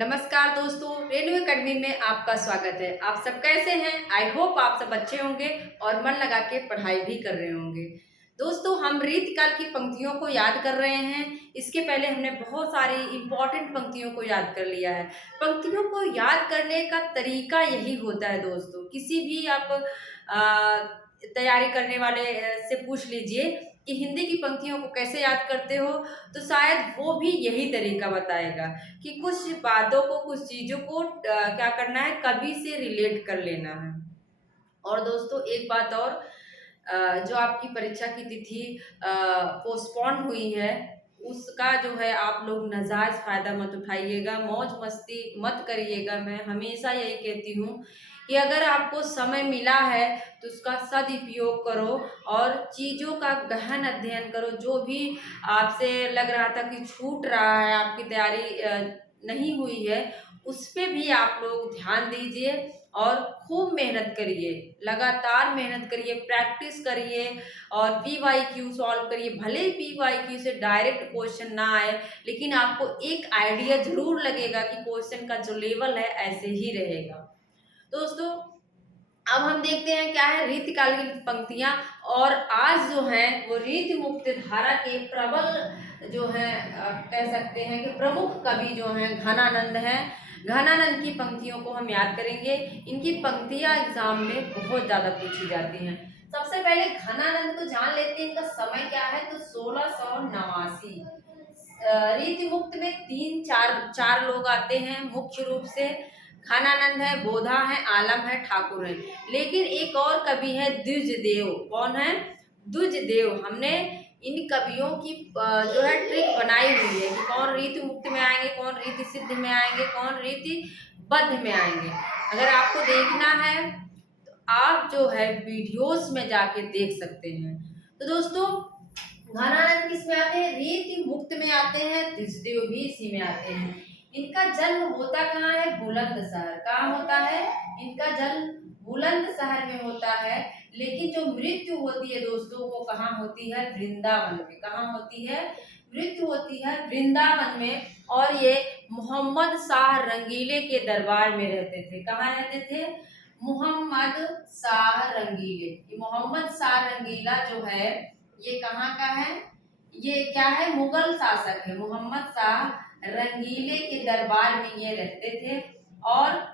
नमस्कार दोस्तों, रेणु एकेडमी में आपका स्वागत है। आप सब कैसे हैं? आई होप आप सब अच्छे होंगे और मन लगा के पढ़ाई भी कर रहे होंगे। दोस्तों, हम रीतकाल की पंक्तियों को याद कर रहे हैं। इसके पहले हमने बहुत सारी इम्पोर्टेंट पंक्तियों को याद कर लिया है। पंक्तियों को याद करने का तरीका यही होता है दोस्तों। किसी भी आप तैयारी करने वाले से पूछ लीजिए कि हिंदी की पंक्तियों को कैसे याद करते हो, तो शायद वो भी यही तरीका बताएगा कि कुछ बातों को, कुछ चीज़ों को क्या करना है, कभी से रिलेट कर लेना है। और दोस्तों, एक बात और, जो आपकी परीक्षा की तिथि पोस्टपोन हुई है, उसका जो है आप लोग नाजायज़ फ़ायदा मत उठाइएगा, मौज मस्ती मत करिएगा। मैं हमेशा यही कहती हूँ कि अगर आपको समय मिला है तो उसका सदुपयोग करो और चीज़ों का गहन अध्ययन करो। जो भी आपसे लग रहा था कि छूट रहा है, आपकी तैयारी नहीं हुई है, उस पे भी आप लोग ध्यान दीजिए और खूब मेहनत करिए, लगातार मेहनत करिए, प्रैक्टिस करिए और पीवाईक्यू सॉल्व करिए। भले ही पीवाईक्यू से डायरेक्ट क्वेश्चन ना आए, लेकिन आपको एक आइडिया ज़रूर लगेगा कि क्वेश्चन का जो लेवल है ऐसे ही रहेगा। दोस्तों, अब हम देखते हैं क्या है रीतिकाल की पंक्तियां। और आज जो है वो रीति मुक्त धारा के प्रबल जो है, कह सकते हैं कि प्रमुख कवि जो हैं घनानंद हैं। घनानंद की पंक्तियों को हम याद करेंगे। इनकी पंक्तियां एग्जाम में बहुत ज्यादा पूछी जाती हैं। सबसे पहले घनानंद को जान लेते हैं। इनका समय क्या है, तो 1689। रीति मुक्त में तीन चार चार लोग आते हैं मुख्य रूप से। घनानंद है, बोधा है, आलम है, ठाकुर है। लेकिन एक और कवि है द्विजदेव। कौन है? द्विजदेव। हमने इन कवियों की जो है ट्रिक बनाई हुई है कि कौन रीति मुक्त में आएंगे, कौन रीति सिद्ध में आएंगे, कौन रीति बद्ध में आएंगे। अगर आपको देखना है तो आप जो है वीडियोस में जाके देख सकते हैं। तो दोस्तों, घनानंद किस में आते हैं? रीति मुक्त में आते हैं। द्विजदेव भी इसी में आते हैं। इनका जन्म होता कहाँ है? बुलंदशहर। कहाँ होता है? इनका जन्म बुलंदशहर में होता है। लेकिन जो मृत्यु होती है दोस्तों, वो कहाँ होती है? वृंदावन में। कहाँ होती है? मृत्यु होती है वृंदावन में। और ये मोहम्मद शाह रंगीले के दरबार में रहते थे। कहाँ रहते थे? मोहम्मद शाह रंगीले। ये मोहम्मद शाह रंगीला जो है, ये कहाँ का है? ये क्या है? मुगल शासक है। मोहम्मद शाह रंगीले के दरबार में ये रहते थे। और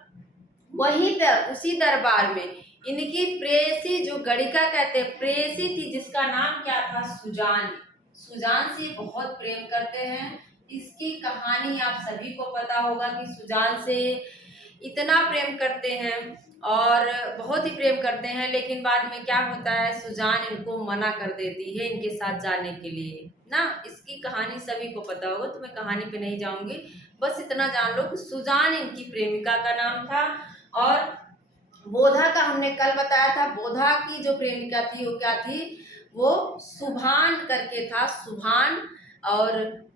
उसी दरबार में इनकी प्रेयसी, जो गणिका कहते हैं, प्रेयसी थी, जिसका नाम क्या था? सुजान। सुजान से बहुत प्रेम करते हैं। इसकी कहानी आप सभी को पता होगा कि सुजान से इतना प्रेम करते हैं और बहुत ही प्रेम करते हैं। लेकिन बाद में क्या होता है, सुजान इनको मना कर देती है इनके साथ जाने के लिए ना। इसकी कहानी सभी को पता होगा, तो मैं कहानी पे नहीं जाऊंगी। बस इतना जान लो कि सुजान इनकी प्रेमिका का नाम था। और बोधा का हमने कल बताया था। बोधा की जो प्रेमिका थी वो क्या थी? वो सुभान करके था, सुभान। और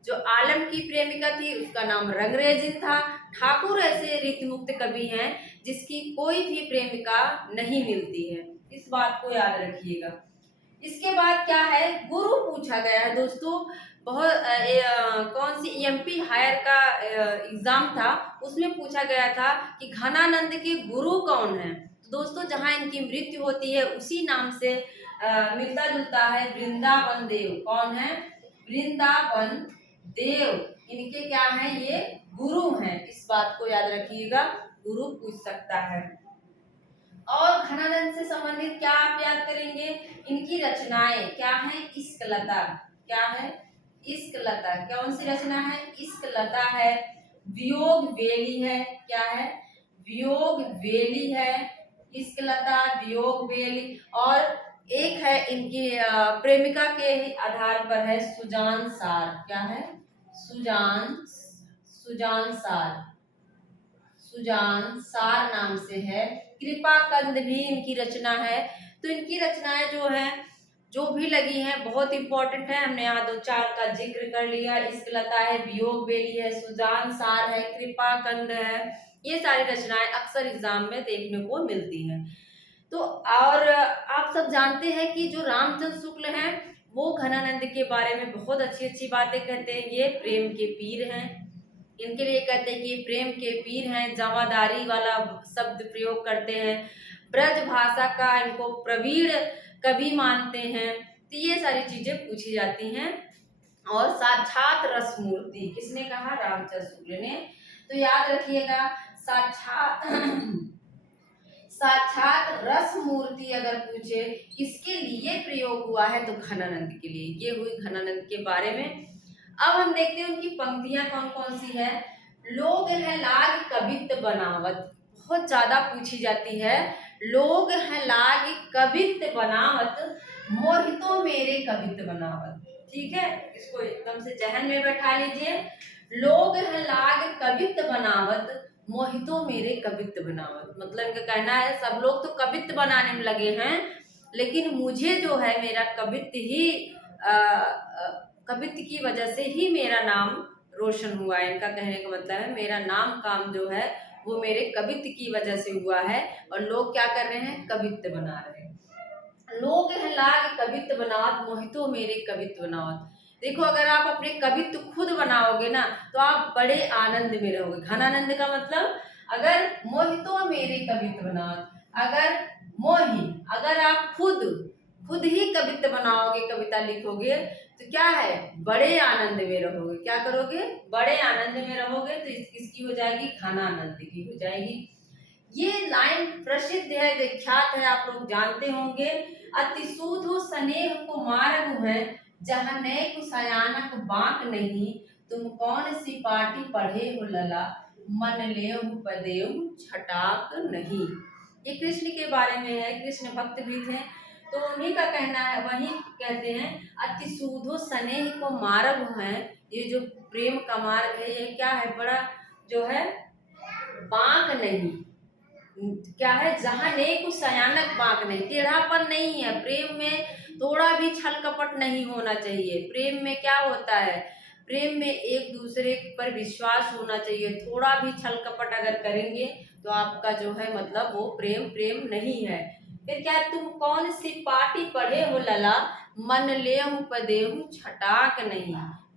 जो आलम की प्रेमिका थी उसका नाम रंगरेजिन था। ठाकुर ऐसे रीतिमुक्त कवि हैं जिसकी कोई भी प्रेमिका नहीं मिलती है। इस बात को याद रखिएगा। इसके बाद क्या है? गुरु पूछा गया है दोस्तों। बहुत कौन सी एमपी हायर का एग्जाम था, उसमें पूछा गया था कि घनानंद के गुरु कौन है। तो दोस्तों, जहाँ इनकी मृत्यु होती है उसी नाम से मिलता जुलता है, वृंदावन देव। कौन है? वृंदावन देव इनके क्या है? ये गुरु हैं। इस बात को याद रखिएगा, गुरु पूछ सकता है। और घनानंद से संबंधित क्या आप याद करेंगे? इनकी रचनाएं क्या है? इश्कलता। क्या है? इश्कलता। कौन सी रचना है? इश्कलता है। वियोग वेली है। क्या है? वियोग वेली है। इश्कलता, वियोग वेली। और एक है इनकी प्रेमिका के आधार पर है, सुजान सार। क्या है? सुजान सार। सुजान सार नाम से है। कृपा कंद भी इनकी रचना है। तो इनकी रचनाएं जो हैं, जो भी लगी हैं, बहुत इंपॉर्टेंट है। हमने यहाँ दो चार का जिक्र कर लिया। इश्कलता है, वियोग बेली है, सुजान सार है, कृपा कंद है। ये सारी रचनाएं अक्सर एग्जाम में देखने को मिलती हैं। तो और आप सब जानते हैं कि जो रामचंद्र शुक्ल हैं, वो घनानंद के बारे में बहुत अच्छी अच्छी बातें कहते हैं। ये प्रेम के पीर हैं। इनके लिए कहते हैं कि प्रेम के पीर हैं, जावादारी वाला शब्द प्रयोग करते हैं, ब्रज भाषा का इनको प्रवीण कवि मानते हैं। तो ये सारी चीजें पूछी जाती हैं। और साक्षात रस मूर्ति किसने कहा? रामचंद्र शुक्ल ने। तो याद रखिएगा, साक्षात साक्षात रस मूर्ति अगर पूछे किसके लिए प्रयोग हुआ है तो घनानंद के लिए। ये हुई घनानंद के बारे में। अब हम देखते हैं उनकी पंक्तियां कौन कौन सी है। लोग है लाग कवित्त बनावत, बहुत ज्यादा पूछी जाती है। लोग है लाग कवित्त बनावत, मोहितो मेरे कवित्त बनावत। ठीक है, इसको एकदम से जहन में बैठा लीजिए। लोग है लाग कवित्त बनावत, मोहितो मेरे कवित्त बनावत। मतलब इनका कहना है सब लोग तो कवित्त बनाने में लगे हैं, लेकिन मुझे जो है मेरा कवित्त ही कवित्त की वजह से ही मेरा नाम रोशन हुआ है। इनका कहने का मतलब है मेरा नाम काम जो है वो मेरे कवित्त की वजह से हुआ है। और लोग क्या कर रहे हैं? कवित्त बना रहे हैं। लोग है लाग कवित्त बनावत, मोहितो मेरे कवित्त बनावत। देखो, अगर आप अपने कवित्व खुद बनाओगे ना तो आप बड़े आनंद में रहोगे। घनानंद का मतलब, अगर मोहितो मेरे कवित्व बनावत, अगर मोहि, अगर आप खुद ही कवित्व बनाओगे, कविता लिखोगे तो क्या है? बड़े आनंद में रहोगे। क्या करोगे? बड़े आनंद में रहोगे। तो किसकी हो जाएगी? घनानंद की हो जाएगी। ये लाइन प्रसिद्ध है, विख्यात है, आप लोग जानते होंगे। अति सूधो स्नेह को मार्ग है, जहाँ नैक सयानक बांक नहीं, तुम कौन सी पाटी पढ़े हो लला, मन लेहु पदेहु छटाक नहीं। ये कृष्ण के बारे में है, कृष्ण भक्त भी थे। तो उन्हीं का कहना है, वही कहते हैं अति सूधो स्नेह को मार्ग है। ये जो प्रेम का मार्ग है ये क्या है? बड़ा जो है बांक नहीं, क्या है? जहाँ नेक सयानक बांक नहीं, टेढ़ापन नहीं है। प्रेम में थोड़ा भी छल कपट नहीं होना चाहिए। प्रेम में क्या होता है? प्रेम में एक दूसरे पर विश्वास होना चाहिए। थोड़ा भी छल कपट अगर करेंगे तो आपका जो है मतलब वो प्रेम नहीं है। फिर क्या? तुम कौन सी पाटी पढ़े हो लला, मन लेहु पदेहु छटाक नहीं।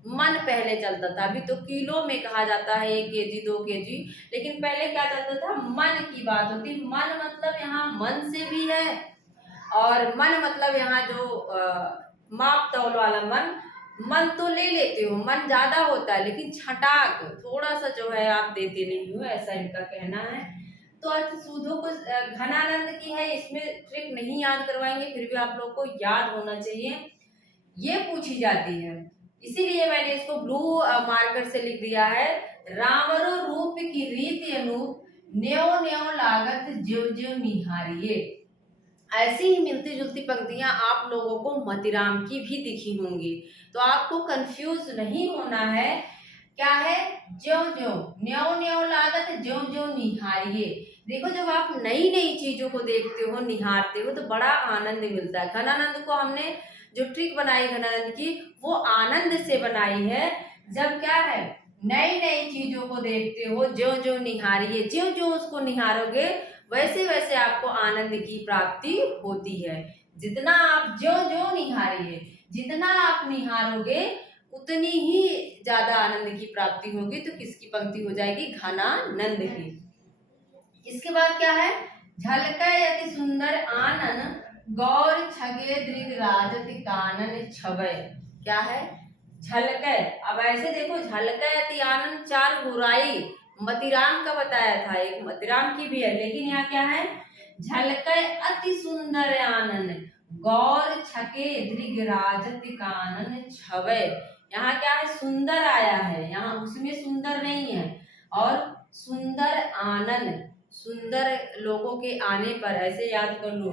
मन पहले चलता था, अभी तो किलो में कहा जाता है 1 केजी 2 केजी, लेकिन पहले क्या चलता था? मन की बात होती। मन मतलब यहाँ मन से भी है, और मन मतलब यहाँ जो माप तौल वाला मन तो ले लेते हो, मन ज्यादा होता है, लेकिन छटाक थोड़ा सा जो है आप देते नहीं हो, ऐसा इनका कहना है। तो अर्थ सूधो को घनानंद की है, इसमें ट्रिक नहीं याद करवाएंगे, फिर भी आप लोग को याद होना चाहिए। ये पूछी जाती है, इसीलिए मैंने इसको ब्लू मार्कर से लिख दिया है। रावरो रूप की रीति अनूप, न्यो न्यो लागत ज्यो ज्यो निहारिये। ऐसी ही मिलती जुलती पंक्तियां आप लोगों को मतिराम की भी दिखी होंगी, तो आपको कंफ्यूज नहीं होना है। क्या है? ज्यो ज्यो, न्यो न्यो लागत ज्यो ज्यो निहारिये। देखो, जब आप नई नई चीजों को देखते हो, निहारते हो, तो बड़ा आनंद मिलता है। घनानंद को हमने जो ट्रिक बनाई घनानंद की, वो आनंद से बनाई है। जब क्या है? नई नई चीजों को देखते हो, ज्यो ज्यो निहारिये, ज्यो ज्यो उसको निहारोगे वैसे वैसे आपको आनंद की प्राप्ति होती है। जितना आप ज्यो ज्यो निहारिये, जितना आप निहारोगे उतनी ही ज्यादा आनंद की प्राप्ति होगी। तो किसकी पंक्ति हो जाएगी? घनानंद की। इसके बाद क्या है? झलकै अति सुंदर आनन, गौर छगे दृग राजत कानन छवै। क्या है? झलकै। अब ऐसे देखो, झलकै अति आनंद 4 बुराई मतिराम का बताया था, एक मतिराम की भी है, लेकिन यहाँ क्या है? झलकै अति सुंदर आनन, गौर छके दृग राजत कानन छवै। यहाँ क्या है? सुंदर आया है, यहाँ उसमें सुंदर नहीं है। और सुंदर आनन, सुंदर लोगों के आने पर, ऐसे याद कर लो,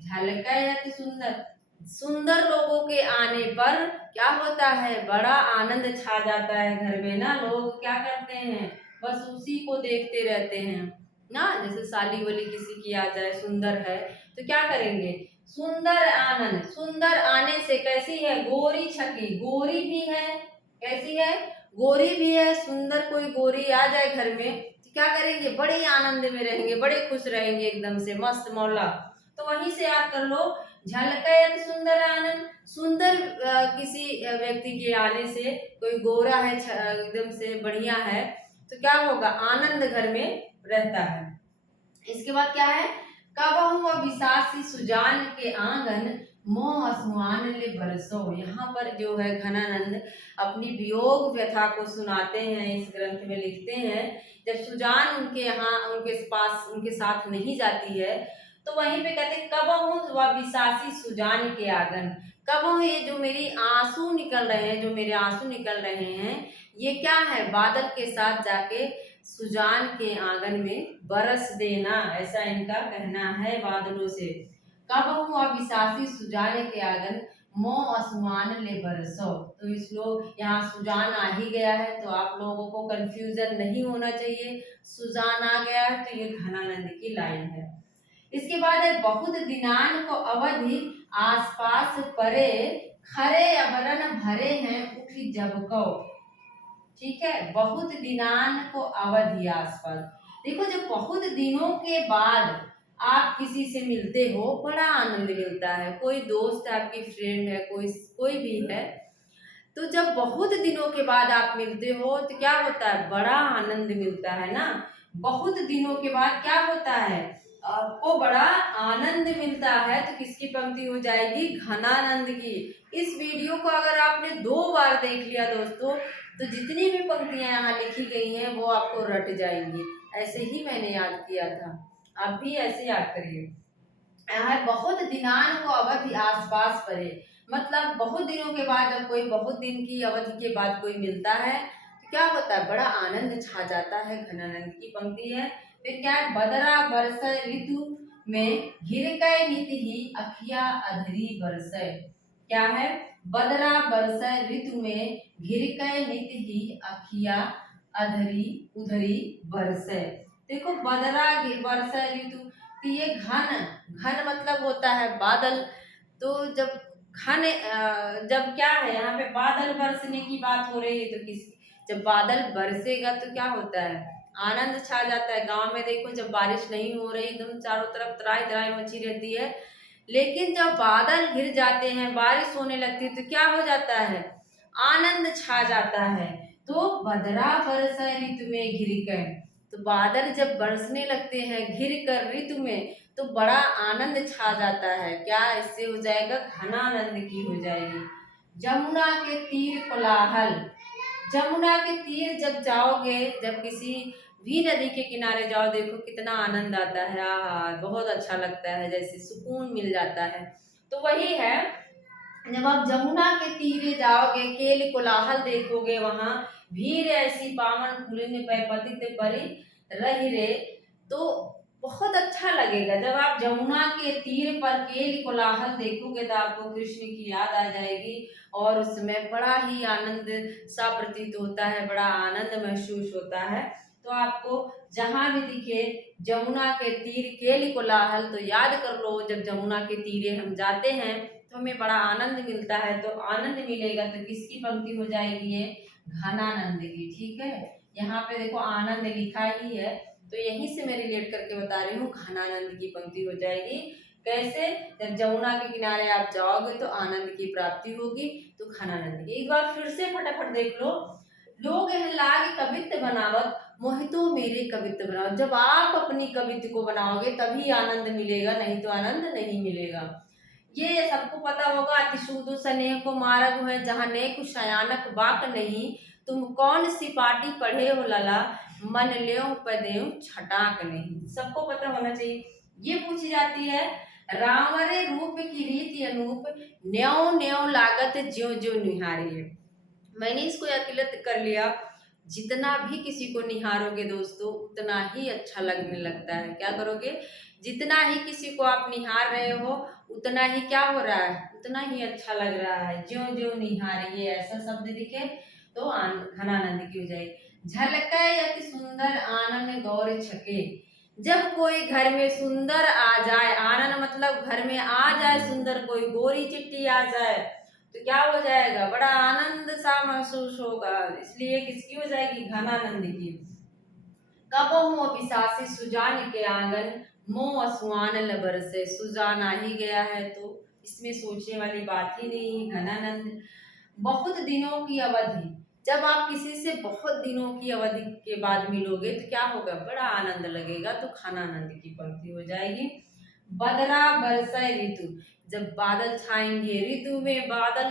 झलकै अति सुंदर, सुंदर लोगों के आने पर क्या होता है? बड़ा आनंद छा जाता है घर में ना। लोग क्या करते हैं? बस उसी को देखते रहते हैं ना। जैसे साली वाली किसी की आ जाए, सुंदर है, तो क्या करेंगे? सुंदर आनंद, सुंदर आने से कैसी है? गोरी छकी, गोरी भी है, कैसी है? गोरी भी है। सुंदर कोई गोरी आ जाए घर में तो क्या करेंगे? बड़े आनंद में रहेंगे, बड़े खुश रहेंगे, एकदम से मस्त मौला। तो वहीं से याद कर लो, झलकै अति सुंदर आनंद। सुंदर किसी व्यक्ति के आने से, कोई गोरा है एकदम से बढ़िया है, तो क्या होगा, आनंद घर में रहता है। इसके बाद क्या है, कबहु बिसासी सुजान के आंगन मोह आसमान ले बरसो। यहाँ पर जो है घनानंद अपनी वियोग व्यथा को सुनाते हैं, इस ग्रंथ में लिखते हैं। जब सुजान उनके यहाँ उनके पास उनके साथ नहीं जाती है तो वहीं पे कहते कबहु व बिसासी सुजान के आंगन। कबहु ये जो मेरी आंसू निकल रहे हैं, जो मेरे आंसू निकल रहे हैं, ये क्या है, बादल के साथ जाके सुजान के आंगन में बरस देना, ऐसा इनका कहना है बादलों से। कबहु अबिसासी सुजान के आंगन मोह आसमान ले बरसो। तो इस लोग यहाँ सुजान आ ही गया है, तो आप लोगों को कंफ्यूजन नहीं होना चाहिए, सुजान आ गया है तो ये घनानंद की लाइन है। इसके बाद है बहुत दिनान को अवधि आसपास परे, खरे अबरन भरे हैं उठी जब को। ठीक है, बहुत दिनान को अवधि आसपास। देखो जब बहुत दिनों के बाद आप किसी से मिलते हो बड़ा आनंद मिलता है, कोई दोस्त है, आपकी फ्रेंड है, कोई भी है, तो जब बहुत दिनों के बाद आप मिलते हो तो क्या होता है, बड़ा आनंद मिलता है ना। बहुत दिनों के बाद क्या होता है, आपको बड़ा आनंद मिलता है। तो किसकी पंक्ति हो जाएगी, घनानंद की। इस वीडियो को अगर आपने 2 बार देख लिया दोस्तों तो जितनी भी पंक्तियां यहाँ लिखी गई हैं वो आपको रट जाएंगी। ऐसे ही मैंने याद किया था, आप भी ऐसे याद करिए। यहाँ बहुत दिनान को अवधि आसपास परे, मतलब बहुत दिनों के बाद जब कोई बहुत दिन की अवधि के बाद कोई मिलता है तो क्या होता है, बड़ा आनंद छा जाता है। घनानंद की पंक्ति है। फिर क्या है, बदरा बरस ऋतु में घिरकै नित ही अखिया अधरी बरसै। क्या है, बदरा बरस ऋतु में घिरकै नित ही अखिया अधरी उधरी बरसै। देखो बदरा बरस ऋतु, तो ये घन मतलब होता है बादल। तो जब जब क्या है, यहाँ पे बादल बरसने की बात हो रही है, तो जब बादल बरसेगा तो क्या होता है, आनंद छा जाता है। गांव में देखो जब बारिश नहीं हो रही, एकदम चारों तरफ तराई तराई मची रहती है, लेकिन जब बादल घिर जाते हैं, बारिश होने लगती है, तो क्या हो जाता है, आनंद छा जाता है। तो बदरा बरस ऋतु में घिर कर, तो बादल जब बरसने लगते हैं घिर कर ऋतु में, तो बड़ा आनंद छा जाता है। क्या इससे हो जाएगा, घनानंद की हो जाएगी। जमुना के तीर कोलाहल, जमुना के तीर जब जाओगे, जब किसी भी नदी के किनारे जाओ, देखो कितना आनंद आता है, आहा बहुत अच्छा लगता है, जैसे सुकून मिल जाता है। तो वही है, जब आप जमुना के तीरे जाओगे, केल कोलाहल देखोगे, वहां भीड़ ऐसी पावन फूलिन पे पतित परी रही रे, तो बहुत अच्छा लगेगा। जब आप जमुना के तीर पर केल कोलाहल देखोगे तो आपको कृष्ण की याद आ जाएगी और उसमें बड़ा ही आनंद सा प्रतीत होता है, बड़ा आनंद महसूस होता है। तो आपको जहां भी दिखे जमुना के तीर केल कोलाहल, तो याद कर लो, जब जमुना के तीरे हम जाते हैं तो हमें बड़ा आनंद मिलता है। तो आनंद मिलेगा तो किसकी पंक्ति हो जाएगी, ये घनानंद की। ठीक है, यहाँ पे देखो आनंद लिखा ही है, तो यहीं से मैं रिलेट करके बता रही हूँ, घनानंद की पंक्ति हो जाएगी। कैसे, जब जमुना के किनारे आप जाओगे तो आनंद की प्राप्ति होगी, तो घनानंद की। एक बार फिर से फटाफट देख लो, लोग लाग कवित्त बनावत मोहितो मेरे कवित्त बनाओ। जब आप अपनी कवित्त को बनाओगे तभी आनंद मिलेगा, नहीं तो आनंद नहीं मिलेगा। ये सबको पता होगा, अतिशूदु स्नेह को मार्ग है, जहाँ नेक शयानक बाक नहीं, तुम कौन सी पाटी पढ़े हो लला, मन ल्यों पदेव छटाक नहीं। सबको पता होना चाहिए। ये पूछी जाती है, रावरे रूप की रीति अनूप, न्यों न्यों लागत ज्यों ज्यों निहारिए। मैंने इसको अकिलत कर लिया, जितना भी किसी को निहारोगे दोस्तों उतना ही अच्छा लगने लगता है। क्या करोगे, जितना ही किसी को आप निहार रहे हो उतना ही क्या हो रहा है, उतना ही अच्छा लग रहा है। ज्यों ज्यों निहारिए, ऐसा शब्द दिखे तो घनानंद की हो जाएगी। झलकै अति सुंदर आनन गौर छके, जब कोई घर में सुंदर आ जाए, आनन मतलब घर में आ जाए सुंदर, कोई गोरी चिट्टी आ जाए तो क्या हो जाएगा, बड़ा आनंद सा महसूस होगा। इसलिए किसकी हो जाएगी, घनानंद की। कबहु बिसासी सुजान के आंगन मोह असुआन लबरसे, सुजान आ ही गया है तो इसमें सोचने वाली बात ही नहीं है। घनानंद बहुत दिनों की अवधि, जब आप किसी से बहुत दिनों की अवधि के बाद मिलोगे तो क्या होगा, बड़ा आनंद लगेगा। तो खानानंद की पंक्ति हो जाएगी, बदरा बरसाए ऋतु। जब बादल छाएंगे, ऋतु में बादल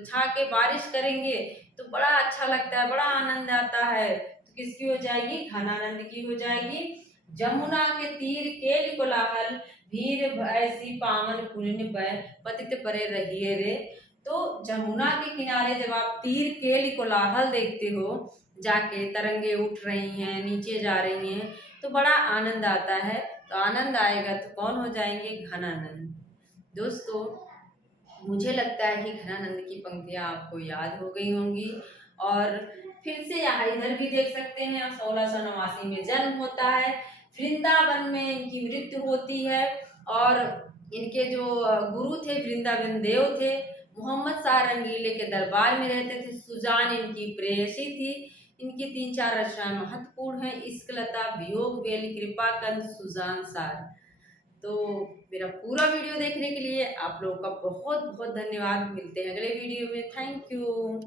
छा के बारिश करेंगे तो बड़ा अच्छा लगता है, बड़ा आनंद आता है। तो किसकी हो जाएगी, घनानंद की हो जाएगी। जमुना के तीर केल कोलाहल, भीर ऐसी पावन पुलिन बह, पतित परे रहिए रे। तो जमुना के किनारे जब आप तीर केल कोलाहल देखते हो, जाके तरंगे उठ रही हैं, नीचे जा रही हैं, तो बड़ा आनंद आता है। तो आनंद आएगा तो कौन हो जाएंगे, घनानंद। दोस्तों, मुझे लगता है कि घनानंद की पंक्तियां आपको याद हो गई होंगी। और फिर से यहाँ इधर भी देख सकते हैं, 1689 में जन्म होता है, वृंदावन में इनकी मृत्यु होती है। और इनके जो गुरु थे वृंदावन देव थे, मोहम्मद शाह रंगीले के दरबार में रहते थे। सुजान इनकी प्रेयसी थी। इनकी 3-4 रचनाएं महत्वपूर्ण हैं, इश्कलता, वियोग बेल, कृपा कंद, सुजान सार। तो मेरा पूरा वीडियो देखने के लिए आप लोगों का बहुत बहुत धन्यवाद। मिलते हैं अगले वीडियो में। Thank you.